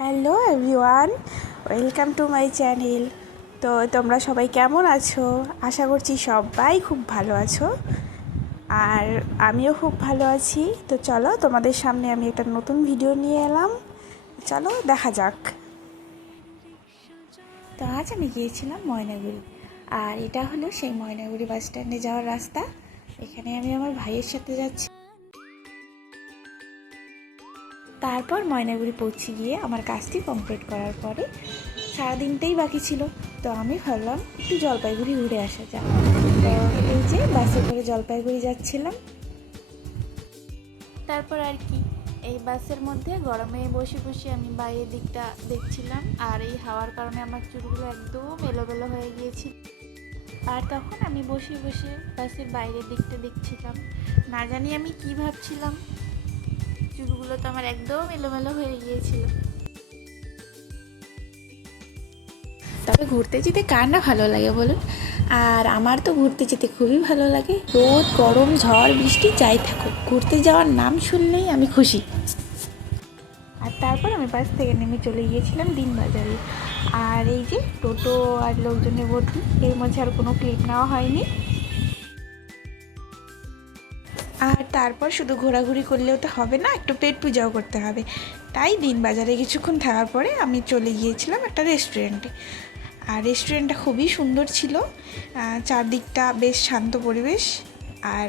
Hello everyone, welcome to my channel. তো তোমরা সবাই কেমন আছো? আশা করছি সবাই খুব ভালো আছো, আর আমিও খুব ভালো আছি। তো চলো, তোমাদের সামনে আমি একটা নতুন ভিডিও নিয়ে এলাম। চলো দেখা যাক। তো আজ আমি গিয়েছিলাম ময়নাগুড়ি, আর এটা হলো সেই ময়নাগুড়ি বাস স্ট্যান্ডে যাওয়ার রাস্তা। এখানে আমি আমার ভাইয়ের সাথে যাচ্ছি। তারপর ময়নাগুড়ি পৌঁছে গিয়ে আমার কাজটি কমপ্লিট করার পরে সারাদিনটাই বাকি ছিল, তো আমি ভাবলাম একটু জলপাইগুড়ি ঘুরে আসা যাক। তো এই যে বাসে করে জলপাইগুড়ি যাচ্ছিলাম। তারপর আর কি, এই বাসের মধ্যে গরমে বসে বসে আমি বাইরের দিকটা দেখছিলাম, আর এই হাওয়ার কারণে আমার চুলগুলো একদম এলোমেলো হয়ে গিয়েছিল। আর তখন আমি বসে বসে বাসের বাইরের দিকটা দেখছিলাম। না জানি আমি কি ভাবছিলাম, চুলগুলো তো আমার একদম এলোমেলো হয়ে গিয়েছিল। তবে ঘুরতে যেতে কার না ভালো লাগে বলুন? আর আমার তো ঘুরতে যেতে খুবই ভালো লাগে। রোদ গরম ঝড় বৃষ্টি যাই থাকুক, ঘুরতে যাওয়ার নাম শুনলেই আমি খুশি। আর তারপর আমি বাস থেকে নেমে চলে গিয়েছিলাম দিনবাজারে। আর এই যে টোটো আর লোকজনের ভর্তি, এর মধ্যে আর কোনো ক্লিপ নেওয়া হয়নি। আর তারপর শুধু ঘোরাঘুরি করলেও তো হবে না, একটু পেট পূজাও করতে হবে। তাই দিনবাজারে কিছুক্ষণ থাকার পরে আমি চলে গিয়েছিলাম একটা রেস্টুরেন্টে। আর রেস্টুরেন্টটা খুবই সুন্দর ছিল, চারদিকটা বেশ শান্ত পরিবেশ। আর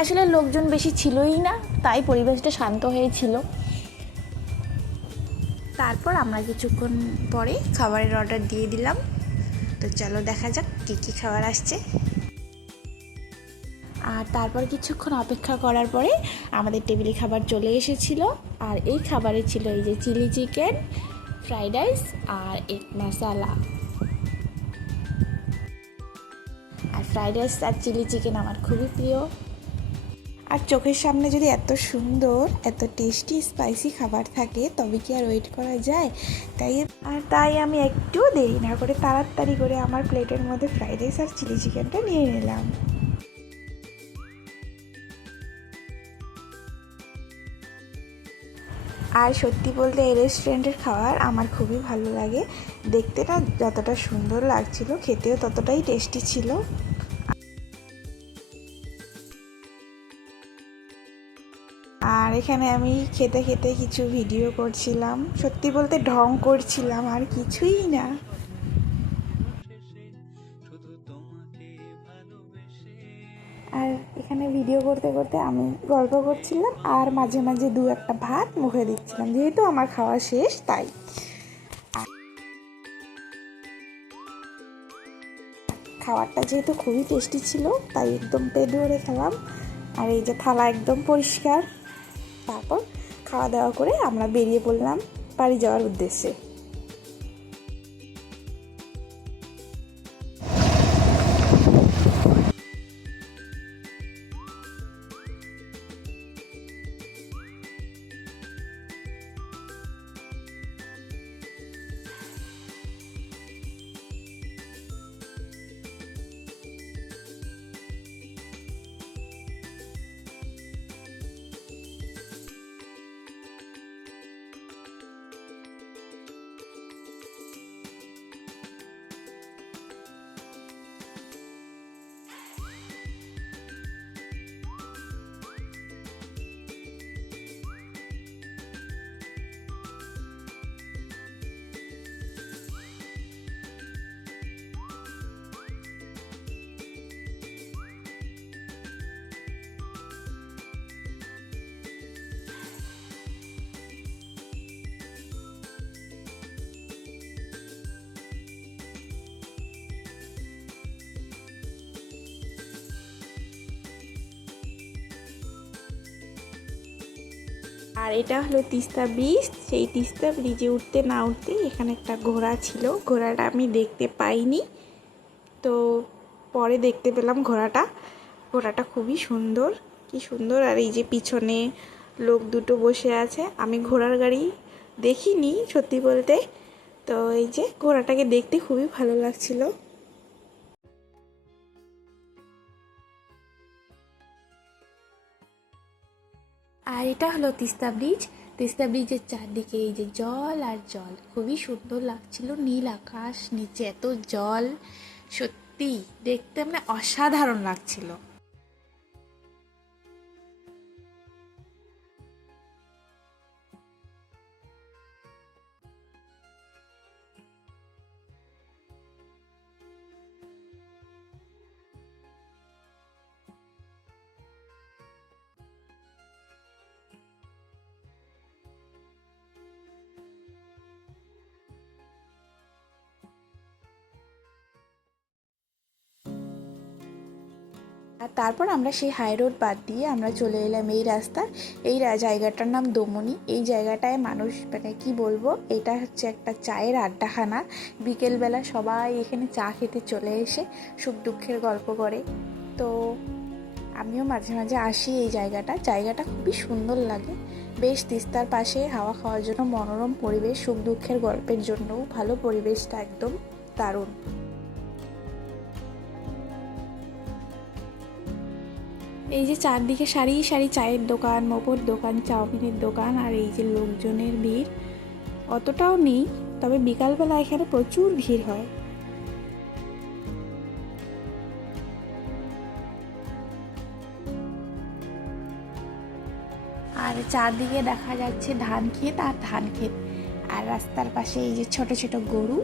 আসলে লোকজন বেশি ছিলই না, তাই পরিবেশটা শান্ত হয়েছিল। তারপর আমরা কিছুক্ষণ পরে খাবারের অর্ডার দিয়ে দিলাম। তো চলো দেখা যাক কী কী খাবার আসছে। আর তারপর কিছুক্ষণ অপেক্ষা করার পরে আমাদের টেবিলে খাবার চলে এসেছিলো। আর এই খাবারে ছিল এই যে চিলি চিকেন, ফ্রাইড রাইস আর এগ মশালা। আর ফ্রাইড রাইস আর চিলি চিকেন আমার খুবই প্রিয়। আর চোখের সামনে যদি এত সুন্দর এত টেস্টি স্পাইসি খাবার থাকে তবে কি আর ওয়েট করা যায়? তাই আমি একটু দেরি না করে তাড়াতাড়ি করে আমার প্লেটের মধ্যে ফ্রাইড রাইস আর চিলি চিকেনটা নিয়ে নিলাম। আর সত্যি বলতে এই রেস্টুরেন্টের খাবার আমার খুবই ভালো লাগে। দেখতে না যতটা সুন্দর লাগছিল, খেতেও ততটাই টেস্টি ছিল। আর এখানে আমি খেতে খেতে কিছু ভিডিও করছিলাম, সত্যি বলতে ঢং করছিলাম আর কিছুই না। আর এখানে ভিডিও করতে করতে আমি গল্প করছিলাম, আর মাঝে মাঝে দু একটা ভাত মুখে দিচ্ছিলাম, যেহেতু আমার খাওয়া শেষ তাই। খাবারটা যেহেতু খুবই টেস্টি ছিল তাই একদম পেট ভরে খেলাম। আর এই যে থালা একদম পরিষ্কার। তারপর খাওয়া দাওয়া করে আমরা বেরিয়ে পড়লাম বাড়ি যাওয়ার উদ্দেশ্যে। আর এটা হলো তিস্তা ব্রিজ। সেই তিস্তা ব্রিজে উঠতে না উঠতেই এখানে একটা ঘোড়া ছিল, ঘোড়াটা আমি দেখতে পাইনি, তো পরে দেখতে পেলাম ঘোড়াটা খুবই সুন্দর, কি সুন্দর। আর এই যে পিছনে লোক দুটো বসে আছে, আমি ঘোড়ার গাড়ি দেখিনি সত্যি বলতে। তো এই যে ঘোড়াটাকে দেখতে খুবই ভালো লাগছিল। আর এটা হলো তিস্তা ব্রিজ। তিস্তা ব্রিজের চারদিকে এই যে জল আর জল, খুবই সুন্দর লাগছিল, নীল আকাশ, নিচে এত জল, সত্যি দেখতে মানে অসাধারণ লাগছিল। আর তারপর আমরা সেই হাই রোড বাদ দিয়ে আমরা চলে এলাম এই রাস্তা। এই জায়গাটার নাম দমনি। এই জায়গাটায় মানুষ মানে কি বলবো, এটা হচ্ছে একটা চায়ের আড্ডাখানা। বিকেলবেলা সবাই এখানে চা খেতে চলে এসে সুখ দুঃখের গল্প করে। তো আমিও মাঝে মাঝে আসি এই জায়গাটা খুবই সুন্দর লাগে। বেশ তিস্তার পাশে হাওয়া খাওয়ার জন্য মনোরম পরিবেশ, সুখ দুঃখের গল্পের জন্যও ভালো পরিবেশটা, একদম দারুণ। এই যে চারদিকে সারি সারি চায়ের দোকান, মোমোর দোকান, চাউমিনের দোকান, আর এই যে লোকজনের ভিড় অতটাও নেই, তবে বিকালবেলা এখানে প্রচুর ভিড় হয়। আর চারদিকে দেখা যাচ্ছে ধান ক্ষেত আর ধান ক্ষেত, আর রাস্তার পাশে এই যে ছোট ছোট গরু।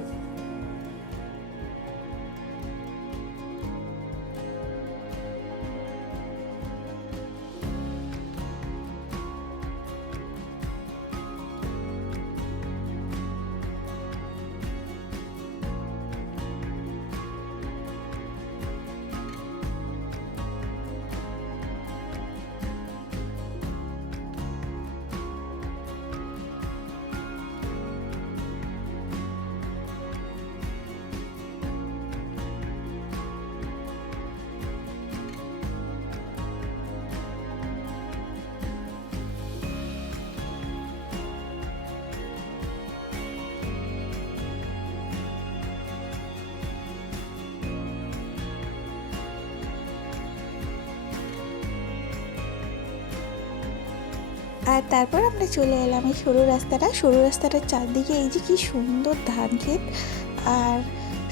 আর তারপর আমরা চলে এলাম এই সরু রাস্তাটার চারদিকে এই যে কি সুন্দর ধান ক্ষেত আর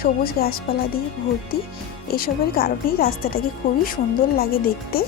সবুজ গাছপালা দিয়ে ভর্তি। এসবের কারণেই রাস্তাটাকে খুবই সুন্দর লাগে দেখতে।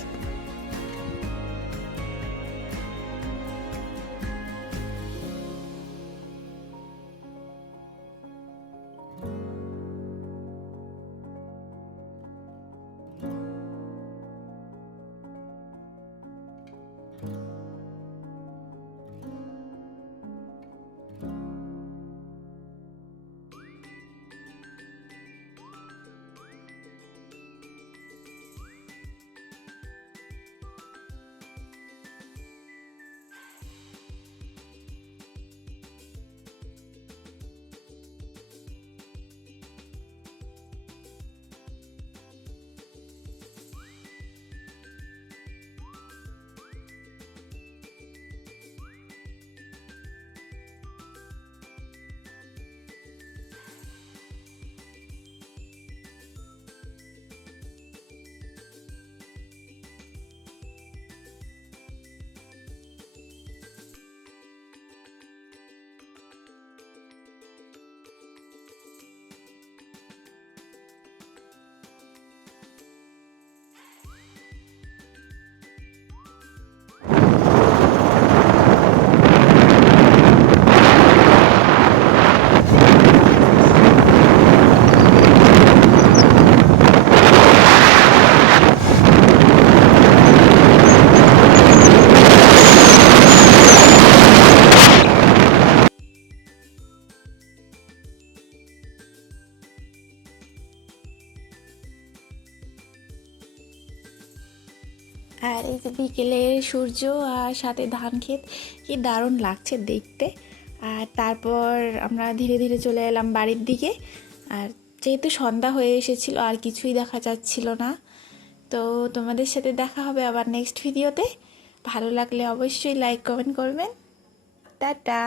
আর এই যে বিকেলের সূর্য আর সাথে ধান ক্ষেত, কি দারুণ লাগছে দেখতে। আর তারপর আমরা ধীরে ধীরে চলে এলাম বাড়ির দিকে। আর যেহেতু সন্ধ্যা হয়ে এসেছিল আর কিছুই দেখা যাচ্ছিল না। তো তোমাদের সাথে দেখা হবে আবার নেক্সট ভিডিওতে। ভালো লাগলে অবশ্যই লাইক কমেন্ট করবেন। টাটা।